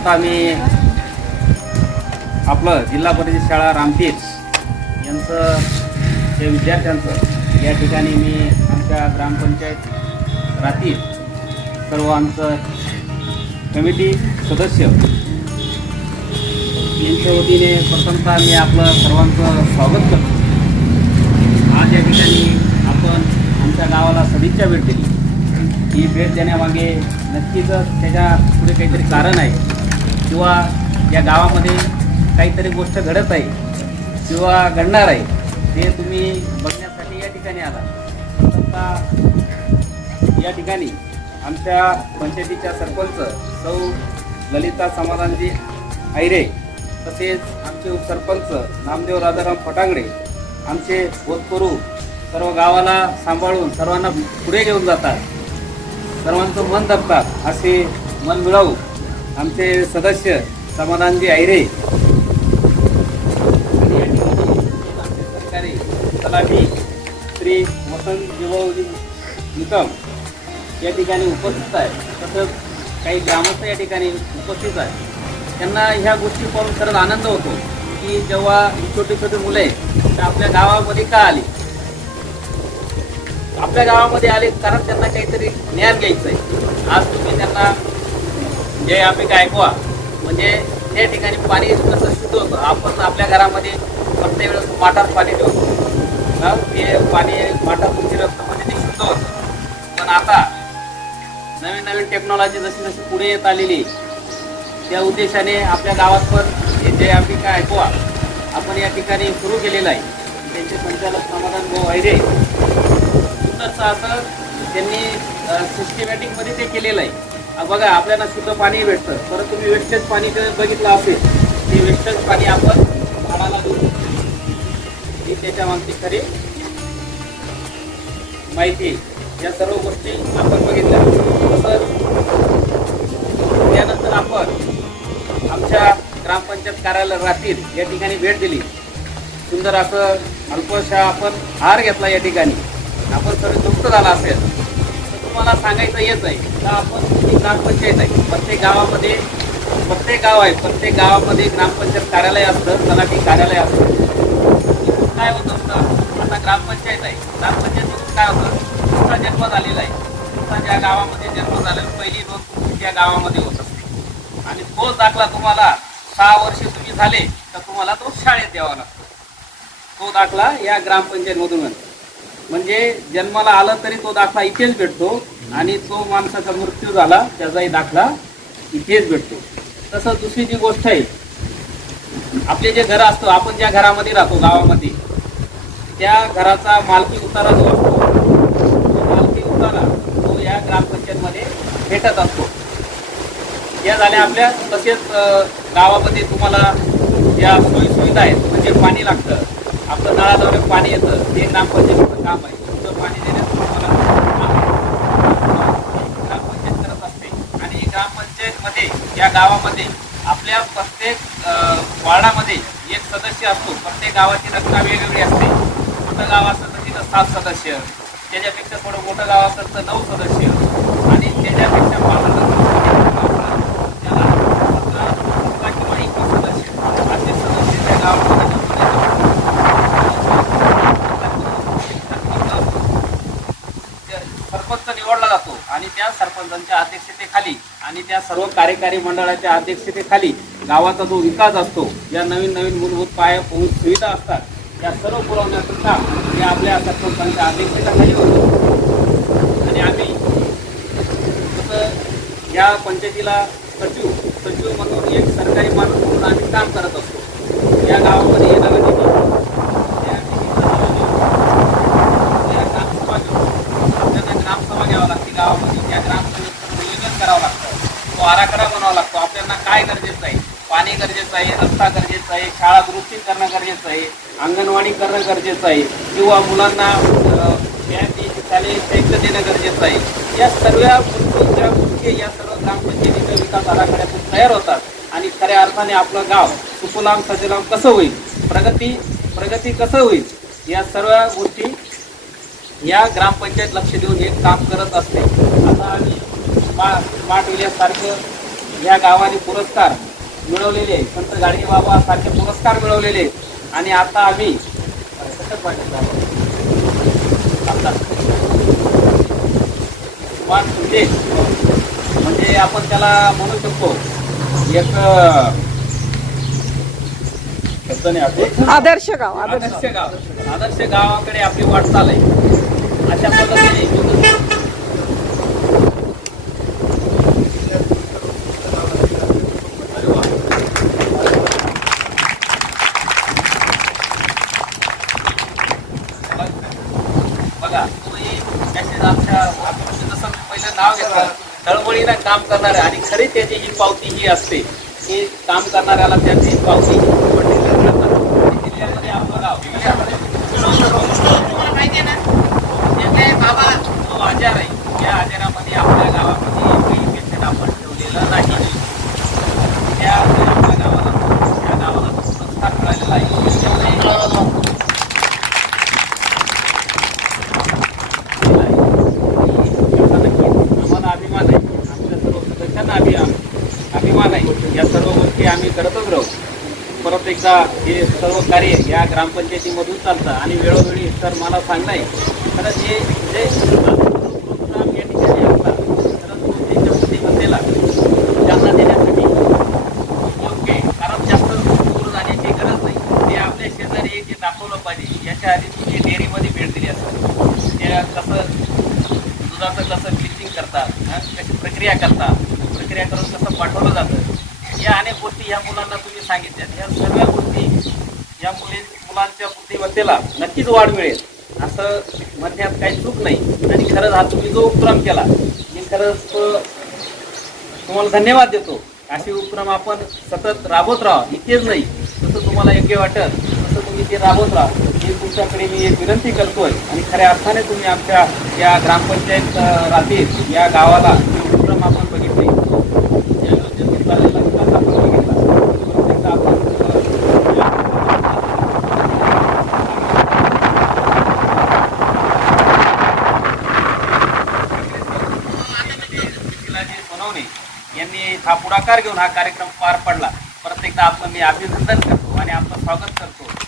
प्रथमतः मी आपलं जिल्हा परिषद शाळा रामतीर्थ यांचं जे विद्यार्थ्यांचं या ठिकाणी मी आमच्या ग्रामपंचायत राहतील सर्व आमचं कमिटी सदस्य यांच्या वतीने प्रथमतः मी आपलं सर्वांचं स्वागत करतो. आज या ठिकाणी आपण आमच्या गावाला सदिच्छा भेट दिली. ही भेट देण्यामागे नक्कीच त्याच्या पुढे काहीतरी कारण आहे. किंवा या गावामध्ये काहीतरी गोष्ट घडत आहे किंवा घडणार आहे ते तुम्ही बघण्यासाठी या ठिकाणी आला. आता या ठिकाणी आमच्या पंचायतीच्या सरपंच सौ ललिता समाधानजी आयरे तसेच आमचे उपसरपंच नामदेव राजाराम फटांगडे आमचे बोधकरू सर्व गावाला सांभाळून सर्वांना पुढे घेऊन जातात. सर्वांचं मन दबतात असे मन मिळवू आमचे सदस्य समाधानजी आयरे. आणि या ठिकाणी सरकारी तलाठी श्री वसंत जीवाजी निकम या ठिकाणी उपस्थित आहे तसंच काही ग्रामस्थ या ठिकाणी उपस्थित आहे त्यांना ह्या गोष्टी पाहून खरंच आनंद होतो की जेव्हा ही छोटी छोटी मुले तर आपल्या गावामध्ये का आली? आपल्या गावामध्ये आले कारण त्यांना काहीतरी ज्ञान घ्यायचं आहे आज तुम्ही त्यांना जे आम्ही काय ऐकवा म्हणजे त्या ठिकाणी पाणी कसं शुद्ध होतं? आपण आपल्या घरामध्ये प्रत्येक वेळेस माठात पाणी ठेवतो. ते पाणी माठात तुमची म्हणजे ते शुद्ध होतं. पण आता नवीन नवीन टेक्नॉलॉजी जशी जशी पुढे येत आलेली त्या उद्देशाने आपल्या गावात पण हे जे आम्ही काय ऐकवा आपण या ठिकाणी सुरू केलेलं आहे. त्यांचे संचालक समाधान भाऊ वैरे सुंदरचं असं त्यांनी सिस्टमॅटिकमध्ये ते केलेलं आहे. बघा आपल्याला शुद्ध पाणी भेटतं. परत तुम्ही वेस्टेज पाणी बघितलं असेल ते वेस्टेज पाणी आपण झाडाला देऊ. ही त्याच्या मागची खरी माहिती या सर्व गोष्टी आपण बघितल्या. तसंच त्यानंतर आपण आमच्या ग्रामपंचायत कार्यालय राहतील या ठिकाणी भेट दिली. सुंदर असं अल्पशा आपण हार घेतला या ठिकाणी. आपण सर्व तृप्त झाला असेल. मला सांगायचं येत आहे. तर आपण ग्रामपंचायत आहे. प्रत्येक गावामध्ये प्रत्येक गाव आहे. प्रत्येक गावामध्ये ग्रामपंचायत कार्यालय असतं तलाठी कार्यालय असतं. काय होत असतं? आता ग्रामपंचायत आहे. ग्रामपंचायतीतून काय होतं? तुमचा जन्म झालेला आहे. तुमचा ज्या गावामध्ये जन्म झालेला पहिली नोंद त्या गावामध्ये होत असते. आणि तोच दाखला तुम्हाला सहा वर्षे तुम्ही झाले तर तुम्हाला तो शाळेत द्यावा लागतो. तो दाखला या ग्रामपंचायतमधून म्हणजे जन्माला आला तरी तो दाखला इथेच भेटतो. आणि तो माणसाचा मृत्यू झाला त्याचाही दाखला इथेच भेटतो. तसं दुसरी जी गोष्ट आहे आपले जे घर असतो आपण ज्या घरामध्ये राहतो गावामध्ये त्या घराचा मालकी उतारा जो असतो तो मालकी उतारा तो या ग्रामपंचायतमध्ये भेटत असतो. या झाल्या आपल्या तसेच गावामध्ये तुम्हाला ज्या सोयी सुविधा आहेत म्हणजे पाणी लागतं आपलं नळाजवळ पाणी येतं ते ग्रामपंचायतीचं काम आहे शुद्ध पाणी देण्याचं तुम्हाला ग्रामपंचायत करत असते आणि ग्रामपंचायतमध्ये या गावामध्ये आपल्या प्रत्येक वार्डामध्ये एक सदस्य असतो. प्रत्येक गावाची रचना वेगवेगळी असते. मोठं गाव असतं तर तिथं सात सदस्य. त्याच्यापेक्षा थोडं मोठं गाव असतं तर नऊ सदस्य. आणि त्याच्यापेक्षा पाच त्याला सतरा सतरा किंवा एकवीस सदस्य असे सदस्य त्या गावामध्ये ते सरपंच निवडला जातो आणि त्या सरपंचांच्या अध्यक्षतेखाली आणि त्या सर्व कार्यकारी मंडळाच्या अध्यक्षतेखाली गावाचा जो विकास असतो या नवीन नवीन मूलभूत पायाभूत सुविधा असतात त्या सर्व पुरवण्याचं काम हे आपल्या सरपंचांच्या अध्यक्षतेखाली होतं. आणि आम्ही तसं या पंचायतीला सचिव सचिव म्हणून एक सरकारी माणूस म्हणून आम्ही काम करत असतो. या गावामध्ये येणारा निधी त्या निधीचं नियोजन या ग्रामसभा घेऊन आपल्याला ग्रामसभा घ्यावं लागते गावामध्ये त्या ग्रामसभेचं नियोजन करावं लागतं तो आराखडा बनावा लागतो आपल्याला काय गरजेचं आहे पाणी गरजेचं आहे रस्ता गरजेचा आहे शाळा दुरुस्ती करणं गरजेचं आहे अंगणवाडी करणं गरजेचं आहे किंवा मुलांना व्यायाम शालेय साहित्य देणं गरजेचं आहे. या सर्व मूलभूत ज्या गोष्टी या सर्व ग्रामपंचायतीच्या विकास आराखड्यातून तयार होतात आणि खऱ्या अर्थाने आपलं गाव सुफलाम सजलाम कसं होईल प्रगती प्रगती कसं होईल या सर्व गोष्टी या ग्रामपंचायत लक्ष देऊन हे काम करत असते. आता आम्ही स्मा स्मार्ट विलेजसारखं या गावाने पुरस्कार मिळवलेले. संत गाडगे बाबा सारखे पुरस्कार मिळवलेले. आणि आता आम्ही म्हणजे म्हणजे आपण त्याला म्हणू शकतो एक. आदर्श गाव आदर्श आदर्श गाव आदर्श गावाकडे आपली वाटचाल आहे अशा पद्धतीने बघा तुम्ही त्याचे आमच्या जसं मी पहिलं नाव घेतलं. तळमळीनं काम करणारे आणि खरी त्याची ही पावती ही असते. की काम करणाऱ्याला त्याची पावती तुम्हाला माहिती आहे ना? जे बाबा. जो आजार आहे. या आजारामध्ये आपल्या गावामध्ये काही पेशंट आपण ठेवलेलं नाही त्या आपल्या गावाला त्या गावाला तो पुरस्कार मिळालेला आहे त्यामुळे आम्हाला अभिमान आहे आमच्या सर्व सदस्यांना अभिमान अभिमान आहे या सर्व गोष्टी आम्ही करतच राहू परत एकदा हे सर्व कार्य या ग्रामपंचायतीमधून चालतं आणि वेळोवेळी तर मला सांगणं आहे खरंच हे जे प्रोग्राम या ठिकाणी असला खरंच तो बुद्धिमत्तेला चालना देण्यासाठी योग्य आहे. कारण जास्त दूर जाण्याची गरज नाही ते आपल्या शेजारी एक जे दाखवलं पाहिजे याच्या आधी तुम्ही डेअरीमध्ये भेट दिली असतात त्या कसं दुधाचं कसं क्लिचिंग करतात हं? कशी प्रक्रिया करतात प्रक्रिया करून कसं पाठवलं जातं या अनेक गोष्टी या मुलांना तुम्ही सांगितल्या. या सगळ्या गोष्टी या मुली मुलांच्या बुद्धिमत्तेला नक्कीच वाढ मिळेल. असं म्हणण्यात काही चूक नाही. आणि खरंच हा तुम्ही जो उपक्रम केला मी खरंच तुम्हाला धन्यवाद देतो. असे उपक्रम आपण सतत राबवत राहा. इथेच नाही जसं तुम्हाला योग्य वाटत तसं तुम्ही ते राबवत राहा. ही तुमच्याकडे मी एक विनंती करतोय आणि खऱ्या अर्थाने तुम्ही आमच्या या ग्रामपंचायत राहतील या गावाला हे उपक्रम आपण बघितले या योजनेत चाललेला विकास आपण बघितला परत एकदा आपण अं, या- शिलाजी सोनवणे यांनी हा पुढाकार घेऊन हा कार्यक्रम पार पडला. प्रत्येकदा आपलं मी अभिनंदन करतो आणि आपलं स्वागत करतो.